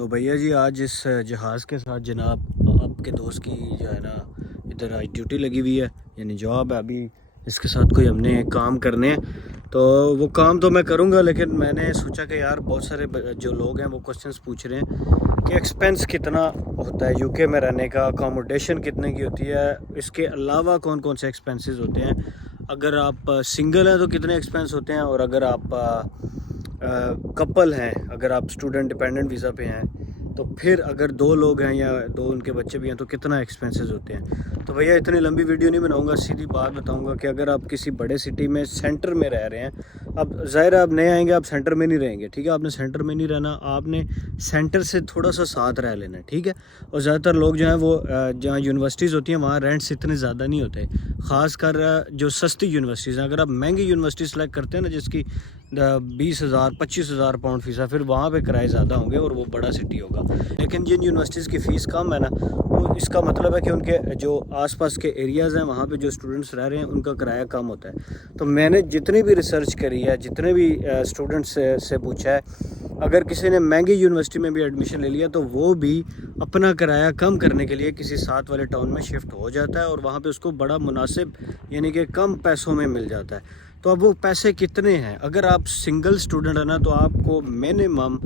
تو بھیا جی آج اس جہاز کے ساتھ جناب آپ کے دوست کی جو ہے نا ادھر آج ڈیوٹی لگی ہوئی ہے، یعنی جاب ہے۔ ابھی اس کے ساتھ کوئی ہم نے کام کرنے ہیں، تو وہ کام تو میں کروں گا، لیکن میں نے سوچا کہ یار بہت سارے جو لوگ ہیں وہ کوسچنس پوچھ رہے ہیں کہ ایکسپینس کتنا ہوتا ہے یو کے میں رہنے کا، اکاموڈیشن کتنے کی ہوتی ہے، اس کے علاوہ کون کون سے ایکسپینسز ہوتے ہیں، اگر آپ سنگل ہیں تو کتنے ایکسپینس ہوتے ہیں، اور اگر آپ کپل ہیں، اگر آپ اسٹوڈنٹ ڈپینڈنٹ ویزا پہ ہیں، تو پھر اگر دو لوگ ہیں یا دو ان کے بچے بھی ہیں تو کتنا ایکسپینسز ہوتے ہیں۔ تو بھیا اتنی لمبی ویڈیو نہیں بناؤں گا، سیدھی بات بتاؤں گا کہ اگر آپ کسی بڑے سٹی میں سینٹر میں رہ رہے ہیں، اب ظاہر ہے آپ نئے آئیں گے، آپ سینٹر میں نہیں رہیں گے، ٹھیک ہے، آپ نے سینٹر میں نہیں رہنا، آپ نے سینٹر سے تھوڑا سا ساتھ رہ لینا ہے، ٹھیک ہے۔ اور زیادہ تر لوگ جو ہیں وہ جہاں یونیورسٹیز ہوتی ہیں وہاں رینٹس اتنے زیادہ نہیں ہوتے، خاص کر جو سستی یونیورسٹیز ہیں۔ اگر آپ مہنگی یونیورسٹی سلیکٹ کرتے ہیں نا جس کی 20,000 25,000 پاؤنڈ فیس ہے، پھر وہاں پہ کرائے زیادہ ہوں گے اور وہ بڑا سٹی ہوگا۔ لیکن جن یونیورسٹیز کی فیس کم ہے نا، وہ اس کا مطلب ہے کہ ان کے جو آس پاس کے ایریاز ہیں وہاں پہ جو اسٹوڈنٹس رہ رہے ہیں ان کا کرایہ کم ہوتا ہے۔ تو میں نے جتنی بھی ریسرچ کری ہے، جتنے بھی اسٹوڈنٹس سے پوچھا ہے، اگر کسی نے مہنگی یونیورسٹی میں بھی ایڈمیشن لے لیا تو وہ بھی اپنا کرایہ کم کرنے کے لیے کسی ساتھ والے ٹاؤن میں شفٹ ہو جاتا ہے، اور وہاں پہ اس کو بڑا مناسب یعنی کہ کم پیسوں میں مل جاتا ہے۔ تو اب وہ پیسے کتنے ہیں؟ اگر آپ سنگل اسٹوڈنٹ ہیں نا تو آپ کو منیمم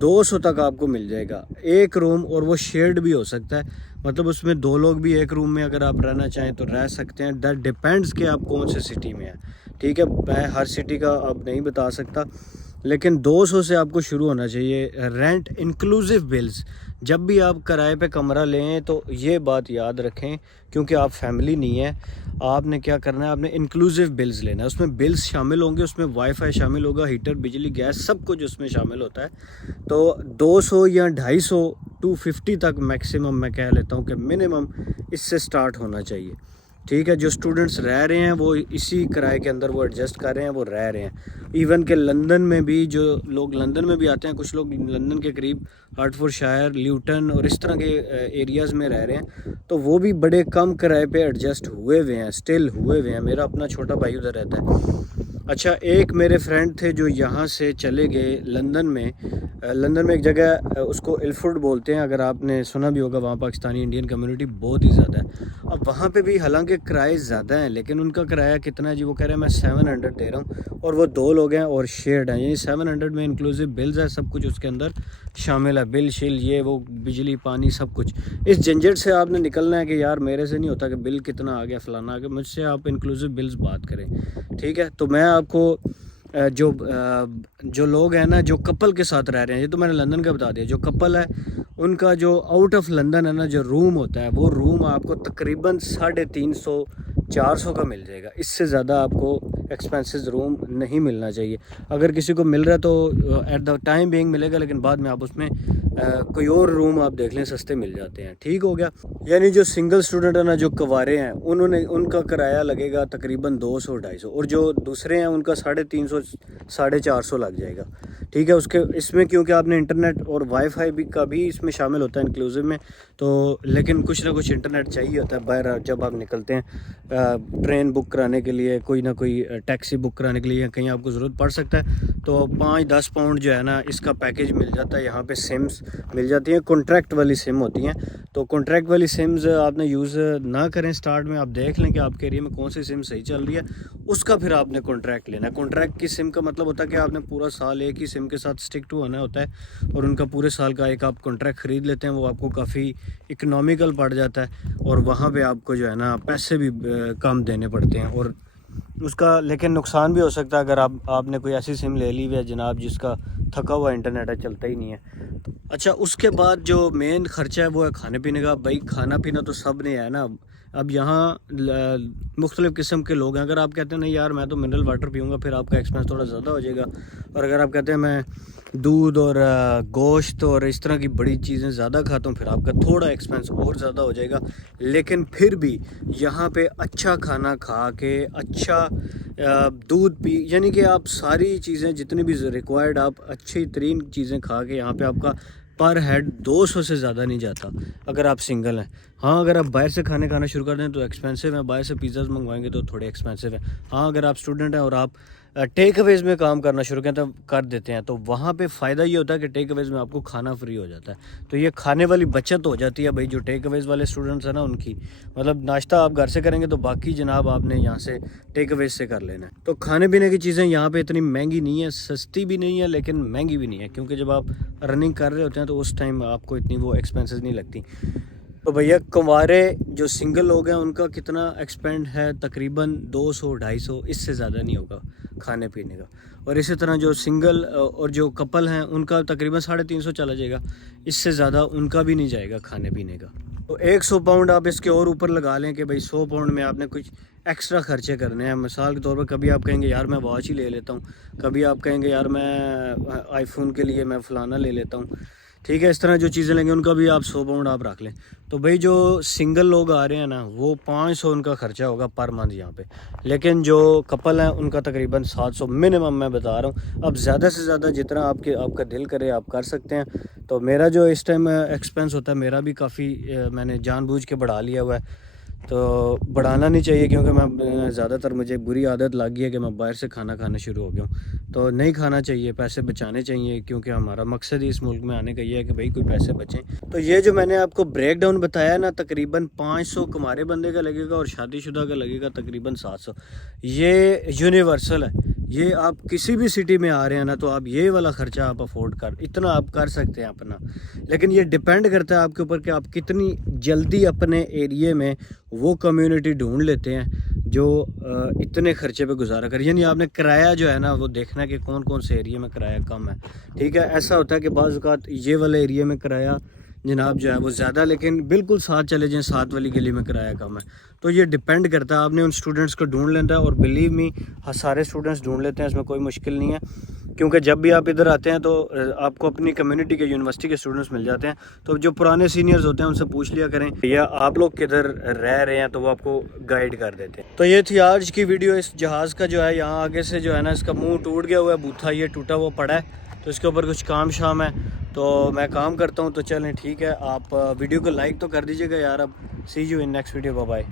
200 تک آپ کو مل جائے گا ایک روم، اور وہ شیئرڈ بھی ہو سکتا ہے، مطلب اس میں دو لوگ بھی ایک روم میں اگر آپ رہنا چاہیں تو رہ سکتے ہیں۔ دیٹ ڈیپینڈز کہ آپ کون سے سٹی میں ہیں، ٹھیک ہے، میں ہر سٹی کا اب نہیں بتا سکتا، لیکن 200 سے آپ کو شروع ہونا چاہیے۔ رینٹ انکلوزیو بلز، جب بھی آپ کرائے پہ کمرہ لیں تو یہ بات یاد رکھیں، کیونکہ آپ فیملی نہیں ہے، آپ نے کیا کرنا ہے، آپ نے انکلوزیو بلز لینا ہے، اس میں بلز شامل ہوں گے، اس میں وائی فائی شامل ہوگا، ہیٹر، بجلی، گیس، سب کچھ اس میں شامل ہوتا ہے۔ تو 200 یا 250 250 تک میکسیمم میں کہہ لیتا ہوں کہ منیمم اس سے سٹارٹ ہونا چاہیے، ٹھیک ہے۔ جو اسٹوڈنٹس رہ رہے ہیں وہ اسی کرائے کے اندر وہ ایڈجسٹ کر رہے ہیں، وہ رہ رہے ہیں۔ ایون کہ لندن میں بھی جو لوگ لندن میں بھی آتے ہیں، کچھ لوگ لندن کے قریب ہارٹ فورڈ شائر، لیوٹن اور اس طرح کے ایریاز میں رہ رہے ہیں، تو وہ بھی بڑے کم کرائے پہ ایڈجسٹ ہوئے ہوئے ہیں، اسٹل ہوئے ہوئے ہیں۔ میرا اپنا چھوٹا بھائی ادھر رہتا ہے۔ اچھا، ایک میرے فرینڈ تھے جو یہاں سے چلے گئے لندن میں ایک جگہ اس کو الفورڈ بولتے ہیں، اگر آپ نے سنا بھی ہوگا، وہاں پاکستانی انڈین کمیونٹی بہت ہی زیادہ ہے۔ اب وہاں پہ بھی حالانکہ کرائے زیادہ ہیں، لیکن ان کا کرایہ کتنا ہے جی؟ وہ کہہ رہے ہیں میں 700 دے رہا ہوں، اور وہ دو لوگ ہیں اور شیئرڈ ہیں، یعنی 700 میں انکلوزیو بلز ہے، سب کچھ اس کے اندر شامل ہے، بل شل، یہ وہ، بجلی پانی سب کچھ۔ اس جھنجھٹ سے آپ نے نکلنا ہے کہ یار میرے سے نہیں ہوتا کہ بل کتنا آ گیا فلانا آ گیا، مجھ سے آپ انکلوزیو بلز بات کریں، ٹھیک ہے۔ تو میں آپ کو جو لوگ ہیں نا جو کپل کے ساتھ رہ رہے ہیں، یہ تو میں نے لندن کا بتا دیا، جو کپل ہے ان کا جو آؤٹ آف لندن ہے نا جو روم ہوتا ہے، وہ روم آپ کو تقریباً 350 400 کا مل جائے گا، اس سے زیادہ آپ کو ایکسپینسز روم نہیں ملنا چاہیے۔ اگر کسی کو مل رہا ہے تو ایٹ دا ٹائم بینگ ملے گا، لیکن بعد میں آپ اس میں کوئی اور روم آپ دیکھ لیں، سستے مل جاتے ہیں، ٹھیک ہو گیا۔ یعنی جو سنگل اسٹوڈنٹ ہیں نا، جو کوارے ہیں، ان کا کرایہ لگے گا تقریباً 200 250، اور جو دوسرے ہیں ان کا 350 450 لگ جائے گا، ٹھیک ہے۔ اس میں کیونکہ آپ نے انٹرنیٹ اور وائی فائی کا بھی اس میں شامل ہوتا ہے انکلوزیو میں، تو لیکن کچھ نہ کچھ انٹرنیٹ چاہیے ہوتا ہے باہر جب آپ نکلتے ہیں، ٹرین بک کرانے کے لیے، کوئی نہ کوئی ٹیکسی بک کرانے کے لیے، کہیں آپ کو ضرورت پڑ سکتا ہے، تو 5-10 پاؤنڈ جو ہے نا اس کا پیکیج مل جاتا ہے۔ یہاں پہ سمز مل جاتی ہیں، کانٹریکٹ والی سم ہوتی ہیں، تو کانٹریکٹ والی سمز آپ نے یوز نہ کریں اسٹارٹ میں، آپ دیکھ لیں کہ آپ کے ایریا میں کون سی سم صحیح چل رہی ہے، اس کا پھر آپ نے کانٹریکٹ لینا ہے۔ کانٹریکٹ کی سم کا مطلب ہوتا ہے کہ آپ نے پورا سال ایک ہی سم کے ساتھ اسٹک ٹو ہونا ہوتا ہے، اور ان کا پورے سال کا ایک آپ کانٹریکٹ خرید لیتے ہیں، وہ آپ کو کافی اکنامیکل پڑ جاتا ہے، اور وہاں پہ آپ کو جو ہے نا پیسے بھی کم دینے پڑتے ہیں، اور اس کا لیکن نقصان بھی ہو سکتا ہے اگر آپ نے کوئی ایسی سم لے لی ہوئی ہے جناب جس کا تھکا ہوا انٹرنیٹ ہے، چلتا ہی نہیں ہے۔ اچھا، اس کے بعد جو مین خرچہ ہے وہ ہے کھانے پینے کا۔ بھائی کھانا پینا تو سب نے ہے نا، اب یہاں مختلف قسم کے لوگ ہیں، اگر آپ کہتے ہیں نہیں یار میں تو منرل واٹر پیوں گا، پھر آپ کا ایکسپینس تھوڑا زیادہ ہو جائے گا، اور اگر آپ کہتے ہیں میں دودھ اور گوشت اور اس طرح کی بڑی چیزیں زیادہ کھاتا ہوں، پھر آپ کا تھوڑا ایکسپینس اور زیادہ ہو جائے گا۔ لیکن پھر بھی یہاں پہ اچھا کھانا کھا کے، اچھا دودھ پی، یعنی کہ آپ ساری چیزیں جتنی بھی ریکوائرڈ، آپ اچھی ترین چیزیں کھا کے یہاں پہ آپ کا پر ہیڈ 200 سے زیادہ نہیں جاتا اگر آپ سنگل ہیں۔ ہاں اگر آپ باہر سے کھانا شروع کر دیں تو ایکسپینسو ہیں، باہر سے پیزاز منگوائیں گے تو تھوڑے ایکسپینسو ہیں۔ ہاں اگر آپ اسٹوڈنٹ ہیں اور آپ ٹیک اویز میں کام کرنا شروع کر دیتے ہیں تو وہاں پہ فائدہ یہ ہوتا ہے کہ ٹیک اویز میں آپ کو کھانا فری ہو جاتا ہے. تو یہ کھانے والی بچت ہو جاتی ہے بھائی. جو ٹیک اویز والے اسٹوڈنٹس ہیں نا ان کی مطلب ناشتہ آپ گھر سے کریں گے تو باقی جناب آپ نے یہاں سے ٹیک اویز سے کر لینا ہے. تو کھانے پینے کی چیزیں یہاں پہ اتنی مہنگی نہیں ہے, سستی بھی نہیں ہے لیکن مہنگی بھی نہیں ہے, کیونکہ جب آپ رننگ کر رہے ہوتے ہیں تو اس ٹائم آپ کو اتنی وہ ایکسپینسز نہیں لگتی. تو بھیا کنوارے جو سنگل لوگ ہیں ان کا کتنا ایکسپینڈ ہے, تقریباً 200-250, اس سے زیادہ نہیں ہوگا کھانے پینے کا. اور اسی طرح جو سنگل اور جو کپل ہیں ان کا تقریباً 350 چلا جائے گا, اس سے زیادہ ان کا بھی نہیں جائے گا کھانے پینے کا. تو 100 پاؤنڈ آپ اس کے اور اوپر لگا لیں کہ بھائی 100 پاؤنڈ میں آپ نے کچھ ایکسٹرا خرچے کرنے ہیں. مثال کے طور پر کبھی آپ کہیں گے یار میں واچ ہی لے لیتا ہوں, کبھی آپ کہیں گے یار میں آئی فون کے لیے میں فلانا لے لیتا ہوں, ٹھیک ہے. اس طرح جو چیزیں لیں گے ان کا بھی آپ 100 پاؤنڈ آپ رکھ لیں. تو بھائی جو سنگل لوگ آ رہے ہیں نا وہ 500 ان کا خرچہ ہوگا پر منتھ یہاں پہ, لیکن جو کپل ہیں ان کا تقریباً 700 منیمم میں بتا رہا ہوں. اب زیادہ سے زیادہ جتنا آپ کا دل کرے آپ کر سکتے ہیں. تو میرا جو اس ٹائم ایکسپینس ہوتا ہے میرا بھی کافی میں نے جان بوجھ کے بڑھا لیا ہوا ہے. تو بڑھانا نہیں چاہیے کیونکہ میں زیادہ تر مجھے بری عادت لگ گئی ہے کہ میں باہر سے کھانا کھانا شروع ہو گیا ہوں. تو نہیں کھانا چاہیے, پیسے بچانے چاہیے, کیونکہ ہمارا مقصد ہی اس ملک میں آنے کا یہ ہے کہ بھائی کوئی پیسے بچیں. تو یہ جو میں نے آپ کو بریک ڈاؤن بتایا نا, تقریباً 500 کمارے بندے کا لگے گا اور شادی شدہ کا لگے گا تقریباً 700. یہ یونیورسل ہے. یہ آپ کسی بھی سٹی میں آ رہے ہیں نا تو آپ یہ والا خرچہ آپ افورڈ اتنا آپ کر سکتے ہیں اپنا. لیکن یہ ڈیپینڈ کرتا ہے آپ کے اوپر کہ آپ کتنی جلدی اپنے ایریے میں وہ کمیونٹی ڈھونڈ لیتے ہیں جو اتنے خرچے پہ گزارا کر. یعنی آپ نے کرایہ جو ہے نا وہ دیکھنا ہے کہ کون کون سے ایریے میں کرایہ کم ہے, ٹھیک ہے. ایسا ہوتا ہے کہ بعض اوقات یہ والے ایریے میں کرایہ جناب جو ہے وہ زیادہ, لیکن بالکل ساتھ چلے جائیں 7 والی گلی میں کرایہ کم ہے. تو یہ ڈیپینڈ کرتا ہے, آپ نے ان اسٹوڈنٹس کو ڈھونڈ لینا ہے. اور بلیو می سارے اسٹوڈنٹس ڈھونڈ لیتے ہیں, اس میں کوئی مشکل نہیں ہے. کیونکہ جب بھی آپ ادھر آتے ہیں تو آپ کو اپنی کمیونٹی کے یونیورسٹی کے اسٹوڈنٹس مل جاتے ہیں. تو جو پرانے سینئرز ہوتے ہیں ان سے پوچھ لیا کریں یا آپ لوگ کدھر رہ رہے ہیں تو وہ آپ کو گائیڈ کر دیتے ہیں. تو یہ تھی آج کی ویڈیو. اس جہاز کا جو ہے یہاں آگے سے جو ہے نا اس کا منہ ٹوٹ گیا ہوا ہے, بوتھا یہ ٹوٹا ہوا پڑا ہے, تو اس کے اوپر کچھ کام شام ہے تو میں کام کرتا ہوں. تو چلیں ٹھیک ہے, آپ ویڈیو کو لائک تو کر دیجیے گا یار. اب see you in next video, bye bye.